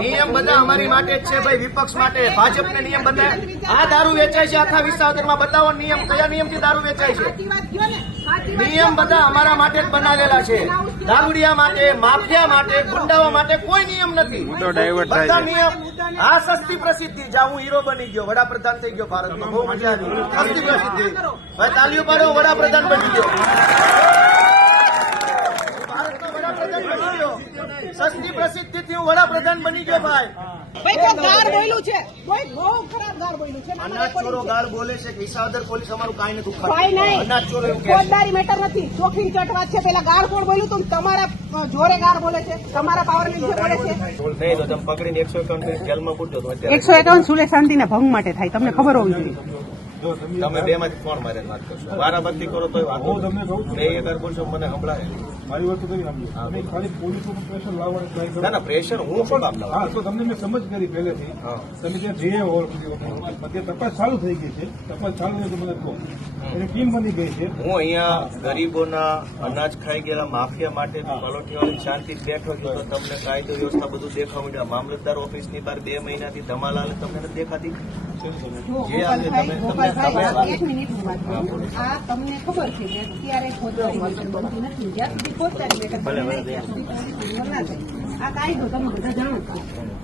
નિયમ બધા અમારી માટે જ છે ભાઈ, વિપક્ષ માટે. ભાજપને નિયમ બનાવ્યા. આ દારૂ વેચાય છે આખા વિસાવદરમાં, બતાવો નિયમ, કયા નિયમથી દારૂ વેચાય છે? નિયમ બધા અમારા માટે જ બનાવેલા છે. દારૂડિયા માટે, માફિયા માટે, ગુંડાઓ માટે કોઈ નિયમ નથી. બધા નિયમ. આ સસ્તી પ્રસિદ્ધિ, જ્યાં હું હીરો બની ગયો, વડાપ્રધાન થઈ ગયો ભારતમાં, બહુ મજા આવી. સસ્તી પ્રસિદ્ધિ ભાઈ, તાલીઓ પાડો, વડાપ્રધાન બની ગયો. સસ્તી પ્રસિદ્ધિથી હું વડાપ્રધાન બની ગયો ભાઈ. અનાજ ચોરો ગાળ બોલે છે. વિસાવદર પોલીસ અમારું કાંઈ નથી ઉખાડતું. અનાજ ચોરો એવું કહે છે. ફોજદારી મેટર નથી, ચોખ્ખી ચટવાત છે. પેલા ગાળ કોણ બોલ્યું તું? તમારા જોરે ગાળ બોલે છે, તમારા પાવર નીચે બોલે છે. તમે પકડીને 151 જેલમાં પૂછો તો 151 સુલે શાંતિના ભંગ માટે થાય, તમને ખબર હોવી જોઈએ. તમે બે માંથી કોણ મારે વાત કરશો? વારાફરતી કરો તો હું તમને કહું છું, બે એકવાર બોલશો મને સંભળાય. મારી વાત તો કરી તમે ખાલી પોલીસ ઉપર પ્રેશર લાવવાનું ટ્રાય કરો. ના ના, પ્રેશર હું શું કામ લાવું? હા, તો તમને મેં સમજ કરી પહેલેથી. તમે ત્યાં જઈએ અત્યારે તપાસ ચાલુ થઈ ગઈ છે. તપાસ ચાલુ થઈ તો મને કહો. એની ટીમ બની ગઈ છે. હું અહીંયા ગરીબોના અનાજ ખાઈ ગયેલા માફિયા માટે પલોઠીવાળી શાંતિ બેઠો છું, તો તમને કાયદો વ્યવસ્થા બધું દેખાવા માંડ્યા. મામલતદાર ઓફિસની બહાર 2 મહિનાથી ધમાલ હાલે, તમને નથી દેખાતી? જે આવે તમે એક મિનિટની વાત કરું. આ તમને ખબર છે કે અત્યારે ફોજદારી મેટર બનતી નથી. જ્યાં સુધી ફોજદારી મેટર બને નહીં ત્યાં સુધી પોલીસ ના થાય. આ કાયદો તમે બધા જાણો છો.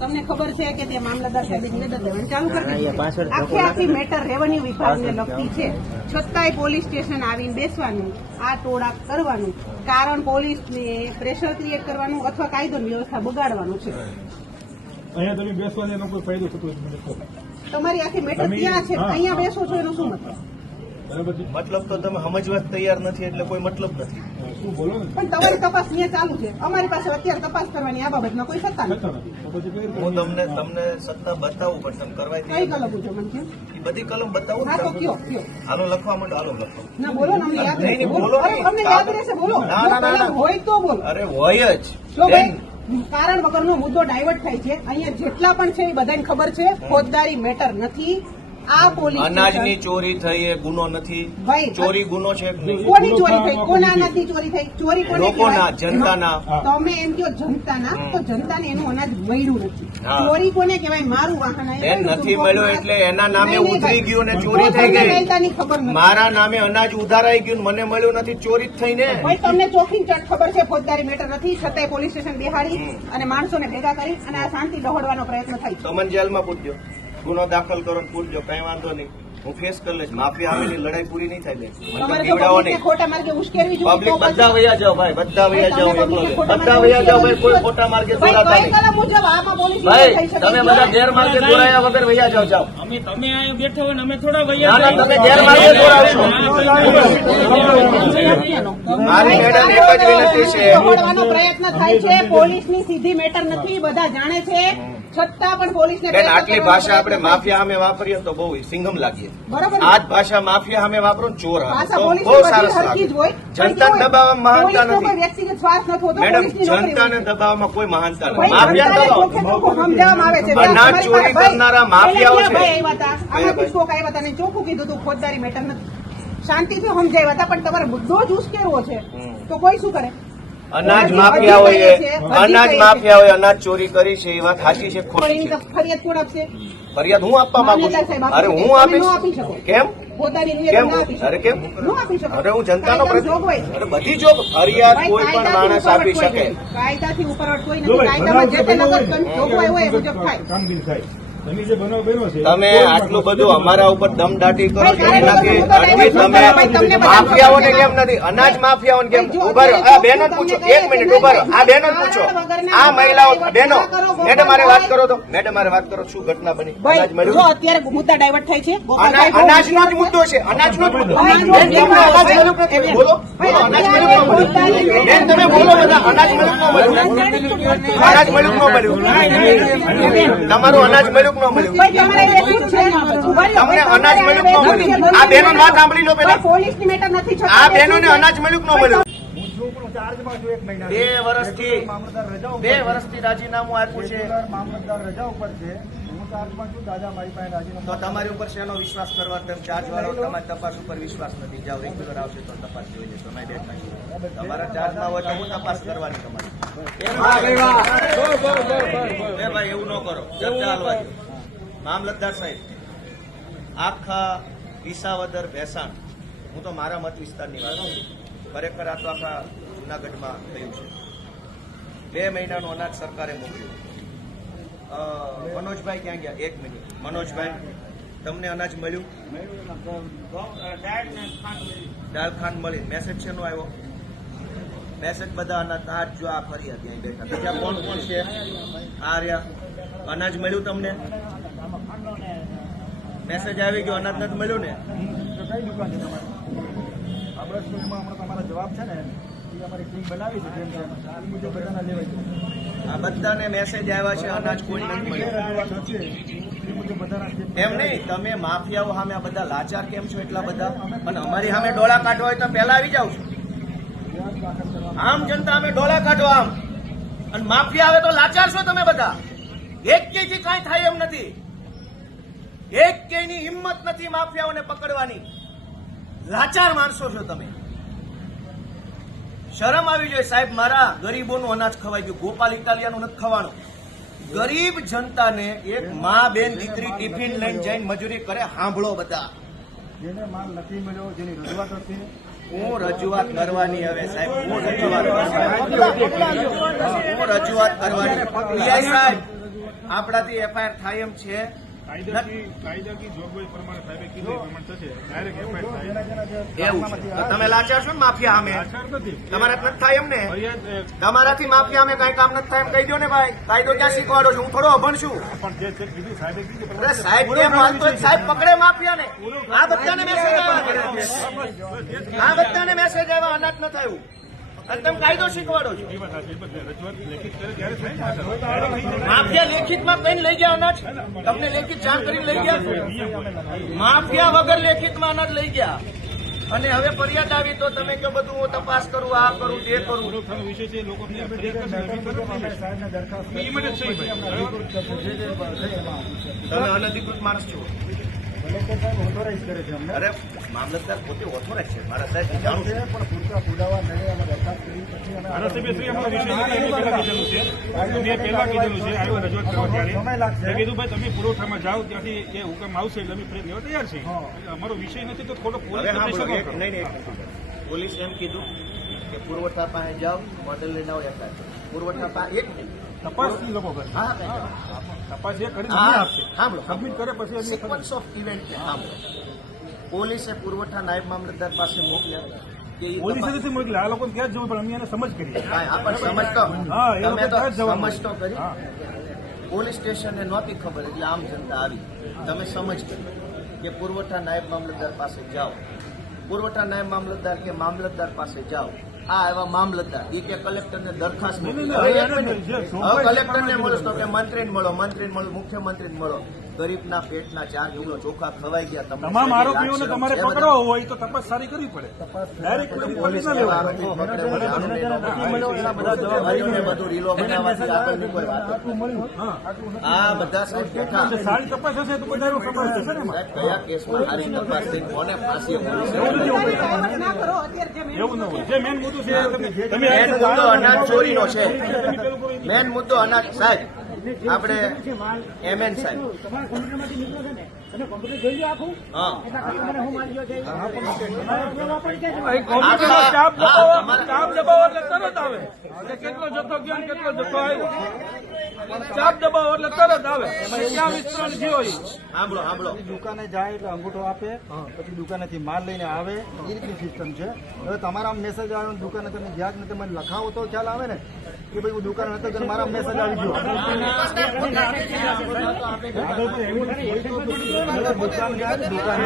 તમને ખબર છે કે તે મામલતદાર સાહેબે નિવેદન દેવાનું ચાલુ કરી દીધું. આખી મેટર રેવન્યુ વિભાગને લગતી છે, છતાંય પોલીસ સ્ટેશન આવીને બેસવાનું, આ ટોળા કરવાનું, કારણ પોલીસને પ્રેશર ક્રિએટ કરવાનું અથવા કાયદોની વ્યવસ્થા બગાડવાનું છે. અહીંયા તમે બેસવાની એનો કોઈ ફાયદો થતો હોય મને કહો. તમારી આખી મેટર ત્યાં છે, અહીંયા બેસો છો એનો શું મતલબ? બરાબર છે. મતલબ તો તમે સમજવા તૈયાર નથી એટલે કોઈ મતલબ નથી. શું બોલો ને પણ તમારી તપાસ ત્યાં ચાલુ છે, અમારી પાસે અત્યારે તપાસ કરવાની આ બાબતમાં કોઈ સત્તા નથી. થતા નથી તો પછી કઈ રીતે? હું તમને સત્તા બતાવું પણ તમે કરવાય કઈ તૈયાર કલમ પૂછો મને કેમ? નથી. એ બધી કલમ બતાવું ને હા તો તમે. કયો હાલો લખવા માંડો, હાલો લખો. ના બોલો ને, અમને યાદ નહીં, રહેશે. નહીં, બોલો. બોલો અરે, નહીં. અમને યાદ રહેશે, બોલો. ના, જો ના, ના, કલમ ના. હોય તો બોલો. અરે હોય જ. જો ભાઈ કારણ વગરનો મુદ્દો ડાયવર્ટ થાય છે. અહીંયા જેટલા પણ છે એ બધાને ખબર છે, ફોજદારી મેટર નથી. આ પોલીસ અનાજની ચોરી થઈ એ ગુનો નથી. ભાઈ, ચોરી ગુનો છે કે નહીં? કોની ચોરી થઈ? કોના અનાજની ચોરી થઈ? ચોરી કોને લોકોના, કહેવાય? જનતાના. તમે એમ કહો જનતાના, તો જનતાને એનું અનાજ મળ્યું નથી. હા. ચોરી કોને કહેવાય? મારું વાહન બેન આવ્યું, નથી તું મળ્યો કોણ? એટલે એના નામે નહીં, નહીં, ઉતરી ભાઈ. ગયું ને તો ચોરી થઈ તમને ગઈ. મહેલતાની ખબર નથી. મારા નામે અનાજ ઉધારાઈ ગયું ને મને મળ્યું નથી, ચોરી જ થઈ ને. ભાઈ તમને ચોખ્ખી ચટ ખબર છે ફોજદારી મેટર નથી, છતાંય પોલીસ સ્ટેશન બિહાડી અને માણસોને ભેગા કરી અને આ શાંતિ દોહડવાનો પ્રયત્ન થાય છે. તો મને જેલમાં પૂછજો, ગુનો દાખલ કરો ને પૂછજો, કઈ વાંધો નહીં, હું ફેસ કરી લઈશ. માફિયા આવેલી લડાઈ પૂરી નહીં થાય બેન. મને તમારે જો બીવડાવો પબ્લિકને નહીં. ખોટા માર્ગે ઉશ્કેરવી જોઈએ પબ્લિક તો બધા પછી- વયા જાઓ ભાઈ, બધા વયા જાઓ. તમે પબ્લિકને ખોટા બધા માર્ગે વયા જાઓ ભાઈ, કોઈ ઉશ્કેરવી ખોટા માર્ગે ભાઈ, દોરાતા કઈ નહીં. કલમ મુજબ આમાં પોલીસ ભાઈ થઈ શકે? તમે બધા ગેરમાર્ગે દોરાયા વગર વયા જાઓ. જાઓ. તમે અહીંયા બેઠો હોય ને અમે થોડા ના વૈયા ના, તમે ગેરમાર્ગે દોરાવશો. મારી મેડમ એક જ વિનંતી છે. દોહડવાનો પ્રયત્ન થાય છે. પોલીસની સીધી મેટર નથી, બધા જાણે છે, છતાં પણ પોલીસને બેન પ્રયત્ન આટલી કરવાનો ભાષા આપણે પ્રયત્ન માફિયા સામે વાપરીએ તો બહુ સિંગમ લાગીએ. બરોબર ને? આ જ ભાષા માફિયા સામે વાપરો ને ચોર સામે ભાષા તો પોલીસની બહુ બધી સરસ હરખી જ હોય. લાગે. જનતાને દબાવવામાં મહાનતા પોલીસનો કોઈ નથી. વ્યક્તિગત સ્વાર્થ નથી હોતો, મેડમ પોલીસની નોકરી જનતાને હોય. દબાવવામાં કોઈ મહાનતા નથી. ભાઈ, માફિયા જનતાને દબાવો. ચોખ્ખે ચોખ્ખું સમજાવવામાં આવે છે. અનાજ તમારી ચોરી પાસે- કરનારા ભાઈ, માફિયાઓ એને છે. ક્યાં ભાઈ આવ્યા હતા? આમાંથી શોક આવ્યા હતા ને ચોખ્ખું કીધું હતું ફોજદારી મેટર નથી. શાંતિથી સમજાવ્યા હતા, પણ તમારે મુદ્દો જ ઉશ્કેરવો છે તો કોઈ શું કરે? અનાજ માફિયા હોય અનાજ માફિયા હોય અનાજ ચોરી કરી છે એ વાત સાચી છે ખોટી છે? ફરિયાદ કોણ આપશે? ફરિયાદ હું આપવા માંગુ મામલતદાર સાહેબ છું. આપશે. અરે હું તમે આપીશ. ન આપી શકો. કેમ ફોજદારી કેમ નિવેદન ના આપી શકો. અરે કેમ ન આપી શકો. અરે હું જનતાનો કાયદામાં જોગવાઈ છે. અરે બધી જો ફરિયાદ ભાઈ, કોઈ પણ માણસ આપી શકે. કાયદાથી ઉપરવટ કોઈ જો નથી. ભાઈ, કાયદામાં જે તે બનાવ નગર જોગવાઈ હોય એ મુજબ થાય. કામગીરી થાય. તમે જે બનાવ બન્યો છે તમે આટલું બધું અમારા ઉપર દમદાટી કરો છો ભાઈ, એનાથી ભાઈ, આટલી તમે ભાઈ, તમને બધા માફિયાઓને કેમ નથી અનાજ માફિયાઓને કેમ ભાઈ, જો ઉભા રહો. આ અત્યારે બહેનો જ તમને પૂછો કહે 1 મિનિટ છે ઉભા રહો. નહીં. આ બહેનો જ પૂછો. કારણ વગરના આ મહિલાઓ મુદ્દા બહેનો કરો, મેડમ મારે વાત ભાઈ. કરો તો મેડમ મારે વાત કરો શું ઘટના બની અનાજ ભાઈ, જો મળ્યું અત્યારે મુદ્દા ડાયવર્ટ થાય છે. ગોપાલભાઈ બહુ અનાજનો જ મુદ્દો છે અનાજનો જ મુદ્દો ભાઈ, બેન, તમને અનાજ મળ્યું કે નથી? બોલો ભાઈ, બોલો, અનાજ અત્યારે મળ્યું કે ન મળ્યું? બેન તમે બોલો બધા અનાજ મળ્યું કે ન મળ્યું? અનાજ મળ્યું કે ન મળ્યું? તમારું અનાજ મળ્યું કે ન મળ્યું? ભાઈ, તમારે એટલું જ છે. ઉભા રહ્યો. તમને ભાઈ, અનાજ તમારે મળ્યું કે ન મળ્યું? આ બહેનો વાત સાંભળી લો પેલા. ભાઈ, પોલીસની મેટર નથી છતાં આ બહેનોને અનાજ મળ્યું કે ન મળ્યું? હું જો પણ ચાર્જમાં છું 1 મહિના 2 વર્ષથી મામલતદાર રજા ઉપર 2 વર્ષથી રાજીનામું આપ્યું છે. મામલતદાર રજા ઉપર છે. હું ચાર્જમાં છું. દાદા મારી પાસે રાજીનામું તો તમારી ઉપર શેનો વિશ્વાસ કરવા? તેમ ચાર્જ વાળો તમારી તપાસ ઉપર વિશ્વાસ નથી. જાઓ રેગ્યુલર આવશે તો તપાસ જોઈ લેશો. નહીં બેઠા તમારા ચાર્જમાં હોય તો હું તપાસ કરવાની તમારી. એ ભાઈ એવું ન કરો. ચર્ચા હાલવા દો. મામલતદાર સાહેબ, આખા વિસાવદર ભેસાણ, હું તો મારા મત વિસ્તારની વાત કરું, ખરેખર આ તો આખા જુનાગઢમાં થયું છે. 2 મહિનાનું અનાજ સરકારે મોકલ્યું. મનોજભાઈ ક્યાં ગયા? 1 મિનિટ. મનોજભાઈ, તમને અનાજ મળ્યું? દાળ ખાંડ મળી. મેસેજ શેનો આવ્યો? મેસેજ બધા અનાજ હાથ જો આ ફરી ત્યાં બેઠા. બીજા કોણ કોણ છે? આ રહ્યા. અનાજ મળ્યું તમને? મેસેજ આવી ગયો, અનાજ નથી મળ્યું ને? કઈ દુકાન છે તમારી? આપણા સ્કૂલમાં હમણાં તમારા જવાબ છે ને એ અમારી ટીમ બનાવી છે જેમ એ મુજબ બધાના લેવાય છે. આ બધાને મેસેજ આવ્યા છે, અનાજ કોઈ નથી મળ્યું. એ મુજબ બધાના એમ નહીં, તમે માફિયાઓ સામે આ બધા લાચાર કેમ છો એટલા બધા? અને અમારી સામે ડોળા કાઢવા હોય તો પહેલા આવી જાવ છો. આમ જનતા અમે ડોળા કાઢો આમ, અને માફિયા આવે તો લાચાર છો તમે બધા. એક થી કાંઈ થાય એમ નથી. એક ની હિંમત નથી માફિયાઓને પકડવાની. લાચાર માણસો છો તમે. શરમ આવી જોઈએ સાહેબ. મારા ગરીબોનું અનાજ ખવાઈ ગયું. ગોપાલ ઇટાલિયાનું નથી ખવાનું. ગરીબ જનતાને એક મા બેન દીકરી ટિફિન લઈને જઈને મજૂરી કરે. સાંભળો બધા, જેને માલ નથી મળ્યો, જેની રજૂઆત હતી હું રજૂઆત કરવાની હવે સાહેબ. હું રજૂઆત કરવાની. પીઆઈ સાહેબ, આપણાથી એફઆઈઆર થાય એમ છે? કાયદાકી જોગવાઈ પ્રમાણે સાહેબે કીધું એ પ્રમાણે થશે. ડાયરેક્ટ એફઆઈઆર થાય. એવું છે. તો તમે લાચાર છો ને માફિયા સામે? તમારે નથી થાય એમ ને? તમારાથી માફિયા અમે કઈ કામ નથી થાય એમ કહી દો ને ભાઈ. કાયદો ક્યાં શીખવાડો છો? હું થોડો અભણ છું? પણ જે કીધું સાહેબે કીધું અરે સાહેબ કેમ માનતો હોય? સાહેબ પકડે માફિયાને. આ બધાને મેસેજ આવ્યા. આ બધાને મેસેજ આવ્યા, અનાજ ન થયું. અને તમે કાયદો શીખવાડો છો? રજૂઆત લેખિત કરે ત્યારે થાય ને. માફિયા લેખિતમાં કઈ લઈ ગયા અનાજ? તમને લેખિત જાણ કરીને લઈ ગયા? માફિયા વગર લેખિતમાં અનાજ લઈ ગયા. અને હવે ફરિયાદ આવી તો તમે કહો બધું હું તપાસ કરું, આ કરું, તે કરું. પુરવઠાનો વિષય છે, લોકો સાહેબને દરખાસ્ત તમે અનધિકૃત માણસ છો. કલેક્ટર સાહેબ ઓથોરાઇઝ કરે છે અમને. અરે મામલતદાર પોતે ઓથોરાઇઝ છે. મારા સાહેબ જાણું છે છે. પણ પૂરતા પુરાવા મળે અમે દરખાસ્ત કરી પછી અમે ધારાસભ્યશ્રી અમારો વિષય નથી, અમે પહેલા કીધેલું છે. મેં પહેલા કીધેલું છે, આવ્યો રજૂઆત કરવા ત્યારે. સમય લાગશે. મેં કીધું ભાઈ તમે પુરવઠામાં જાઓ, ત્યાંથી એ હુકમ આવશે એટલે અમે ફરી લેવા તૈયાર છીએ. એટલે અમારો વિષય નથી તો ખોટો હવે પોલીસ સાંભળો, સ્ટેશન એક નહીં નહીં, પોલીસ એમ કીધું કે પુરવઠા પાસે જાઓ, મોડેલ લઈને આવો. એફઆઈઆર પુરવઠા પાસે એક નહીં. તપાસ લોકો કરે. હા તપાસ એ કરી હા, આપશે. સાંભળો, સબમિટ કરે પછી અમે સિક્વન્સ ઓફ ઇવેન્ટ છે. સાંભળો, પોલીસે પુરવઠા નાયબ મામલતદાર પાસે મોકલ્યા કે ઈ પોલીસે નથી મોકલી. આ લોકોને ક્યાં જ જવું પણ અમે એને સમજ કરીએ. કાંઈ આપણને સમજતો હા, એ તમે લોકો તો ત્યાં જ જવાનું. સમજતો કરી. હા. પોલીસ સ્ટેશનને નહોતી ખબર એટલે આમ જનતા આવી. તમે સમજ કરી કે પુરવઠા નાયબ મામલતદાર પાસે જાઓ. પુરવઠા નાયબ મામલતદાર કે મામલતદાર પાસે જાઓ. આ એવા મામલતદાર એ કે કલેક્ટરને દરખાસ્ત મોકલી. નહીં, હવે એક એને મિનિટ. જે હવે સોમવારે કલેક્ટરને મળો તો કે મંત્રીને મળો, મુખ્યમંત્રીને મળો. ગરીબના પેટના 4 કિલો ચોખા ખવાઈ ગયા. તમને તમામ લાગશે આરોપીઓને તમારે છે પકડવા બધા. હોય તો તપાસ સારી કરવી પડે. ડાયરેક્ટ પોલીસ ના કેવા લેવાય. આરોપી પકડે હોય આપણે એના બધા જવાબદારીઓને બધું રીલો બનાવવાથી આગળની કોઈ વાત આટલું મળ્યું. હા. આ બધા સાહેબ બેઠા. એટલે સારી તપાસ હશે તો કોઈ દારૂ ખબર થશે ને એમાં. સાહેબ કયા કેસમાં સારી તપાસ થઈ, કોને ફાંસી એવું મળશે? નથી હોવું. ના કરો અત્યારે જે મેં એવું ન હોય. જે મેન મુદ્દો છે તમે મેન મુદ્દો અનાજ ચોરીનો છે. તમે પેલું કરો. મેન મુદ્દો અનાજ. સાહેબ આપણે એમએન સાહેબ, હા ચાપ દબાવો એટલે તરત આવે. કેટલો જથ્થો ગયો ને કેટલો જથ્થો આવ્યો. ચાપ દબાવો એટલે તરત આવે. ક્યાં વિસ્તરણ થયો એ સાંભળો દુકાને જાય એટલે અંગૂઠો આપે, પછી દુકાનેથી માલ લઈને આવે, એ રીતની સિસ્ટમ છે. હવે તમારા મેસેજ આવ્યો ને દુકાને તમે જ્યાં જ તમે લખાવો તો ખ્યાલ આવે ને કે ભાઈ હું દુકાન હતો તો મારા મેસેજ આવી ગયો. દુકાન જાય ને દુકાને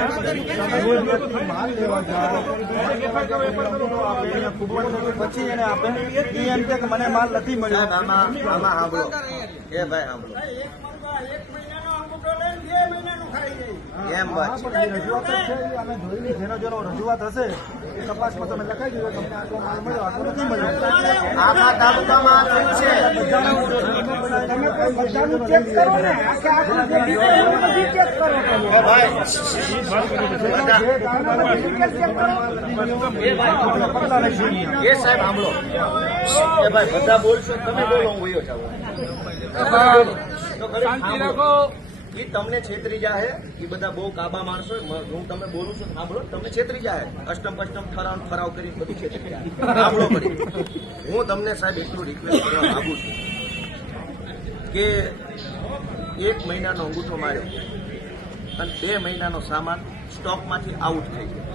માલ લેવા જાય પછી એને આપે. એ એમ કે મને માલ નથી મળ્યો. સાહેબ આમાં સાંભળો. એ ભાઈ સાંભળો. એમ વાત છે. પણ જે રજૂઆત જ છે એ અમે જોયેલી જેનો રજૂઆત હશે એ તપાસમાં તમે લખાઈ દીધો તમને આટલો માલ મળ્યો આટલો નથી મળ્યો. આખા તાલુકામાં આ થયું છે. તમે કોઈ બધાનું ચેક કરો ને આખે આખું જે ડિટેલ બધી ચેક કરો તમે. ભાઈ જે ગામમાં ડિટેલ ચેક કરો પગલા લઈશું. એ સાહેબ સાંભળો એ ભાઈ બધા બોલશો તમે બોલો હું વયો જાઉં. તો ઘરે શાંતિ રાખો. ઈ તમને છેતરી જાહે ઈ બધા બહુ કાબા માણસો હું તમે બોલું છું સાંભળો તમને છેતરી જાહે અષ્ટમ પષ્ટમ ઠરાવ કરી બધું છેતરી જાય સાંભળો કરી હું તમને સાહેબ એટલું રિક્વેસ્ટ કરવા માંગુ છું કે 1 મહિનાનો અંગૂઠો માર્યો અને 2 મહિનાનો સામાન સ્ટોકમાંથી આઉટ થઈ ગયો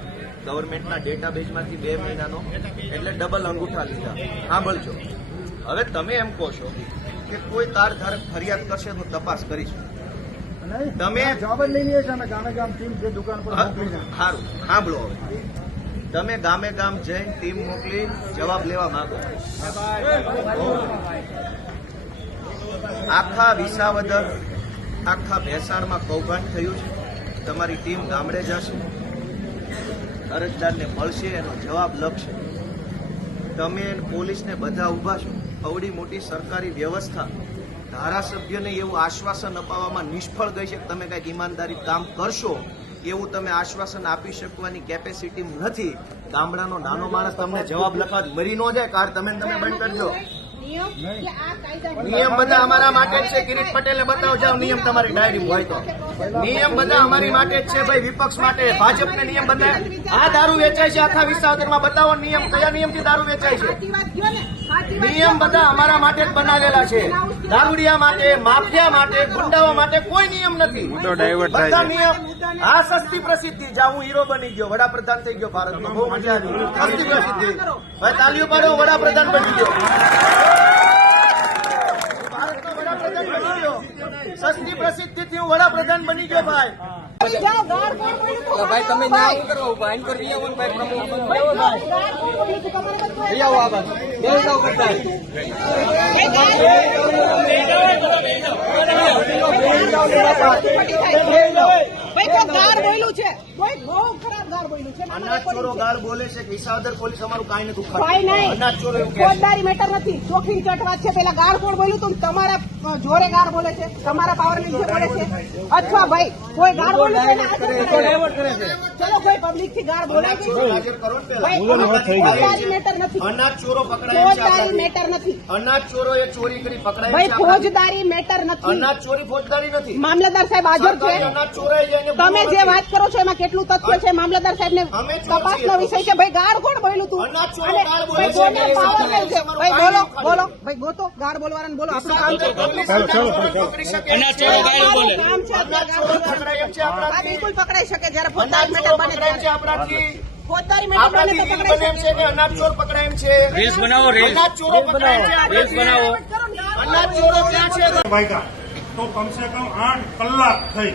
ગવર્મેન્ટના ડેટાબેઝમાંથી 2 મહિનાનો એટલે ડબલ અંગૂઠા લીધા સાંભળજો હવે તમે એમ કહો છો કે કોઈ તારધારક ફરિયાદ કરશે તો તપાસ કરીશું તમે જવાબ જ લઈ લઈએ છીએ અમે ગામે ગામ ટીમ જે દુકાન પર મોકલીને. સારું સાંભળો હવે તમે ગામે ગામ જઈને ટીમ મોકલી જવાબ લેવા માંગો આખા વિસાવદર આખા ભેસાણમાં કૌભાંડ થયું છે તમારી ટીમ ગામડે જશે અરજદારને મળશે એનો જવાબ લખશે તમે પોલીસને બધા ઊભા છો અવડી મોટી સરકારી વ્યવસ્થા ધારાસભ્યને એવું આશ્વાસન અપાવવામાં નિષ્ફળ ગઈ છે કે તમે કંઈક ઈમાનદારી કામ કરશો એવું તમે આશ્વાસન આપી શકવાની કેપેસિટી નથી ગામડાનો નાનો માણસ તમને જવાબ લખવા મરી ન જાય કાર તમે બંધ કરજો નિયમ કે આ કાયદા નિયમ બધા અમારા માટે જ છે કિરીટ પટેલને બતાવો જાઓ નિયમ તમારી ડાયરી હોય તો નિયમ બધા અમારી માટે જ છે ભાઈ વિપક્ષ માટે ભાજપને નિયમ બધા આ દારૂ વેચાય છે આખા વિસાવદરમાં બતાવો નિયમ કયા નિયમથી દારૂ વેચાય છે સાચી વાત કયો ને સાચી વાત નિયમ બધા અમારા માટે જ બનાવેલા છે દારૂડિયા માટે માફિયા માટે ગુંડાઓ માટે કોઈ નિયમ નથી બધા નિયમ આ સસ્તી પ્રસિદ્ધિ જા હું હીરો બની ગયો વડાપ્રધાન થઈ ગયો ભારતમાં બહુ મજા આવી સસ્તી પ્રસિદ્ધિ ભાઈ તાલીઓ પાડો વડાપ્રધાન બની ગયો ભારતનો વડાપ્રધાન બની ગયો સસ્તી પ્રસિદ્ધિથી હું વડાપ્રધાન બની ગયો ભાઈ જાઓ, ગાળ કોણ બોલ્યું હતું? ભાઈ તમે ન્યાય શું કરવા ઉભા? આઈન પર બી આવો ને ભાઈ પ્રમુખ ભાઈ, ગાળ કોણ બોલ્યું હતું? તમારે બધું લઈ આવો આ બાજુ. બેસી જાઓ બધા. ભાઈ કોઈ ગાળ બોલ્યું છે કોઈ બહુ ખરાબ ગાળ બોલ્યું છે અનાજ ચોરો ગાળ બોલે છે કે વિસાવદર પોલીસ અમારું કાંઈ નથી ભાઈ ઉખાડતું નહીં અનાજ ચોરો એવું કહે છે ફોજદારી મેટર નથી ચોખી ચટ વાત છે પેલા ગાળ કોણ બોલ્યું તું તમારા જોરે ગાળ બોલે છે તમારા પાવર લીધે બોલે છે અથવા ભાઈ કોઈ ગાળ બોલે છે ને હાજર કરે છે. ચલો કોઈ પબ્લિક થી ગાળ બોલે અનાજ છે ચોરો હાજર કરો ને ભાઈ પહેલા. ફોજદારી મેટર નથી અનાજ ચોરો પકડાય છે ફોજદારી આપણાથી. મેટર નથી અનાજ ચોરો એ ચોરી કરી પકડાય ભાઈ છે આપણાથી. ફોજદારી મેટર નથી અનાજ ચોરી ફોજદારી નથી મામલતદાર સાહેબ હાજર છે સરકારી અનાજ ચોરાઈ જાય ને તમે ગુનો જે નથી. વાત કરો છો એમાં કેટલું તથ્ય છે મામલતદાર સાહેબ ને અમે જ છીએ. તપાસનો વિષય છે ભાઈ ગાળ કોણ બોલ્યું તું અનાજ ચોરો અને ગાળ બોલે ભાઈ છે, કોને એ પાવર સાથે કઈ છે અમારું ભાઈ કાંઈ બોલો નથી. ભાઈ ગોતો ગાળ બોલવાળાને બોલો આપણું કામ છે અનાજ ચોરો પકડી શકે એમ છે. અમારું કામ છે અનાજ ચોરો પકડાય એમ છે આ આપણાથી. બિલકુલ પકડાઈ શકે જયારે અનાજ ફોજદારી ચોરો મેટર બને પકડાય એમ છે ત્યારે આપણાથી. ફોજદારી મેટર બને આપણાથી તો રીલ પકડાઈ બને એમ છે શકે કે અનાજ ચોર પકડાય એમ છે રીલ્સ બનાવો, રીલ્સ. અનાજ ચોરો પકડાય એમ છે આપણાથી. અનાજ ચોરો ક્યાં છે વાગ્યા તો કમસે કમ 8 કલાક થઈ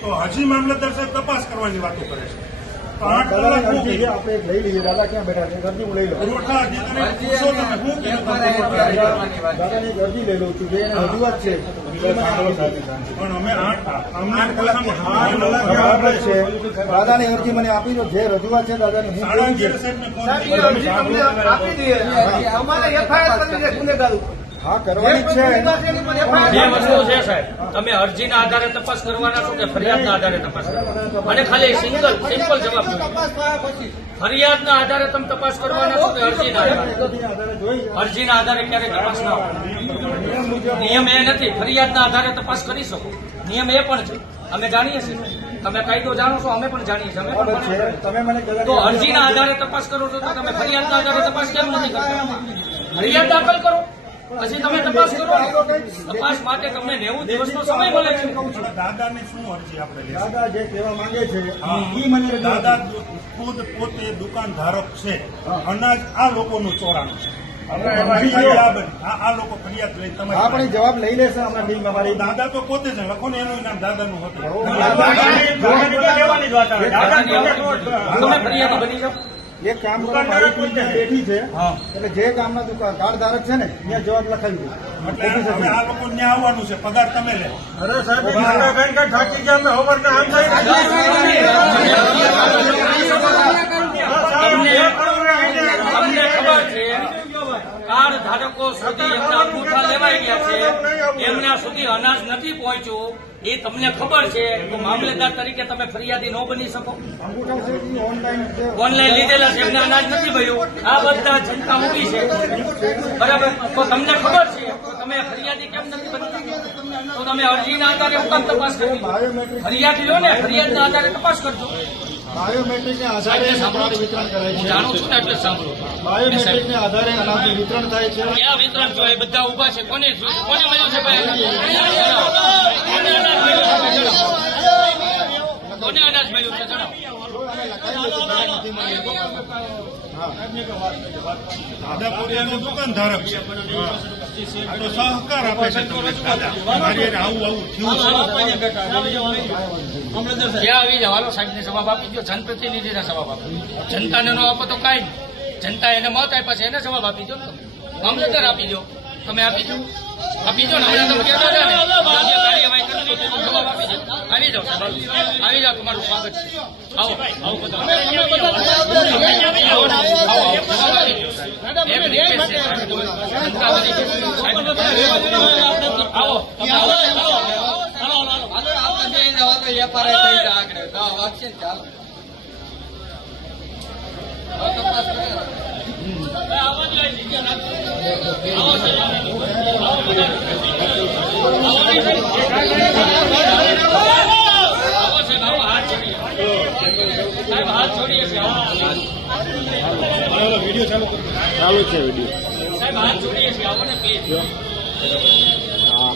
તો હજી મામલતદાર સાહેબ તપાસ કરવાની વાતો કરે છે તો 8 કલાક શું અરજી છે, આપણે લઈ લઈએ દાદા ક્યાં બેઠા છે અરજી હું લઈ લઉં પુરવઠા અધિકારી પૂછો તમે શું કીધું તમે? દાદાની એક અરજી લઈ લઉં છું જે એને રજૂઆત છે પણ અમે અમને કોઈ સામે બરાબર છે દાદાની અરજી મને આપી દો જે રજૂઆત છે દાદાની હું સાડા જોઉં છું. 11 સાહેબને ફોન સાહેબ, એ અરજી તમને આપી દઈએ અમારે FIR કરવી છે ગુનેગાર ઉપર. હા કરવાની જ છે ગુનેગાર છે એની પર FIR બે વસ્તુ છે સાહેબ, તમે અરજીના આધારે તપાસ કરવાના છો કે ફરિયાદના આધારે તપાસ કરવાના? અને ખાલી સિમ્પલ જવાબ દો. તપાસ થયા પછી ફરિયાદના આધારે તમે તપાસ કરવાના છો કે અરજીના આધારે? આધારે જોઈ અરજીના આધારે ક્યારેય તપાસ ના હોય. નિયમ મુજબ નિયમ એ નથી ફરિયાદના આધારે તપાસ કરી શકો. નિયમ એ પણ છે, અમે જાણીએ છીએ. તમે કાયદો જાણો છો, અમે પણ જાણીએ છીએ. અમે બરાબર પણ છે જાણીએ છીએ. તમે મને તો અરજીના આધારે તપાસ કરો છો તો તમે ફરિયાદના આધારે તપાસ કેમ નથી કરતા? ફરિયાદ દાખલ કરો પછી તમે તપાસ કરો. તપાસ માટે તમને 90 દિવસનો સમય મળે છે. દાદાની શું અરજી આપણે લેશું? દાદા જે કહેવા માંગે છે એ મને રજૂઆત દાદા ખુદ પોતે દુકાન ધારક છે અનાજ આ લોકોનું ચોરાનું છે આ લોકો ફરિયાદ લઈ આપણે તમારી જવાબ લઈ લેશે હમણાં ટીમમાં મારી દાદા તો પોતે જ લખો ને એનું નામ દાદાનું હતું તમે ફરિયાદી બની જાઓ. એક કામ કરો, મારી ટીમ ત્યાં બેઠી છે, એટલે જે કામના કાર્ડ ધારક છે ને ત્યાં જવાબ લખાવી દો. હવે આ લોકો ત્યાં આવવાનું છે, પગાર તમે લે. અરે સાહેબ થાકી ગયા અમે હોમવર્ક આમ થાય તમને ખબર છે કાર્ડ ધારકો સુધી એમના અંગૂઠા લેવાઈ ગયા છે, એમના સુધી અનાજ નથી પહોંચ્યું, એ તમને ખબર છે. તો મામલેદાર તરીકે તમે ફરિયાદી ન બની શકો? અંગૂઠા છે એ ઓનલાઈન છે. ઓનલાઈન લીધેલા છે, એમને અનાજ નથી મળ્યું, આ બધા ચિંતા ઊભી છે. બરાબર, તો તમને ખબર છે તો તમે ફરિયાદી કેમ નથી બનતા? તો તમે અરજીના આધારે હું કામ તપાસ કરવી? ફરિયાદ લો ને, ફરિયાદના આધારે તપાસ કરજો. બાયોમેટ્રિકના આધારે અનાજ વિતરણ કરાય હું છે. જાણું છું ને એટલે સાંભળો. બાયોમેટ્રિકના આધારે અનાજનું વિતરણ થાય છે. ક્યાં વિતરણ છો? એ બધા ઉભા છે. કોને કોને મળ્યું છે ભાઈ? કોને અનાજ મળ્યું છે ભાઈ? જણાવો. કોને અનાજ મળ્યું છે? જણાવો. દાદાપુરિયાનો દુકાન ધારક છે, આ તો સહકાર આપે છે તમને. દાદા મારી હારે આવું આવું થયું છે. ક્યાં આવી જાવ? હાલો સાહેબને જવાબ આપી દો. જનપ્રતિનિધિને જવાબ આપી દો. જનતાને ન આપો તો કાંઈ નહીં. જનતા એને મત આપ્યા છે, એને જવાબ આપી દો ને તમે. મામલતદાર આપી દો. તમે આપી દો. આપી દો ને. હમણાં તમે કહેતા હતા ને જે કાર્યવાહી કરી દો તેનો જવાબ આપી દો. આવી જાઓ સાહેબ, આવી જાઓ. તમારું સ્વાગત છે. આવો આવો બધા. આવો ને. આવો જવાબ આપી દો સાહેબ. એક રિક્વેસ્ટ છે સાહેબ. જનતા તરીકે સાહેબ આવો તમે આવો. હાથ છોડીએ છીએ. વિડીયો ચાલુ કરો. સાહેબ હાથ છોડીએ છીએ. આવો ને પ્લીઝ.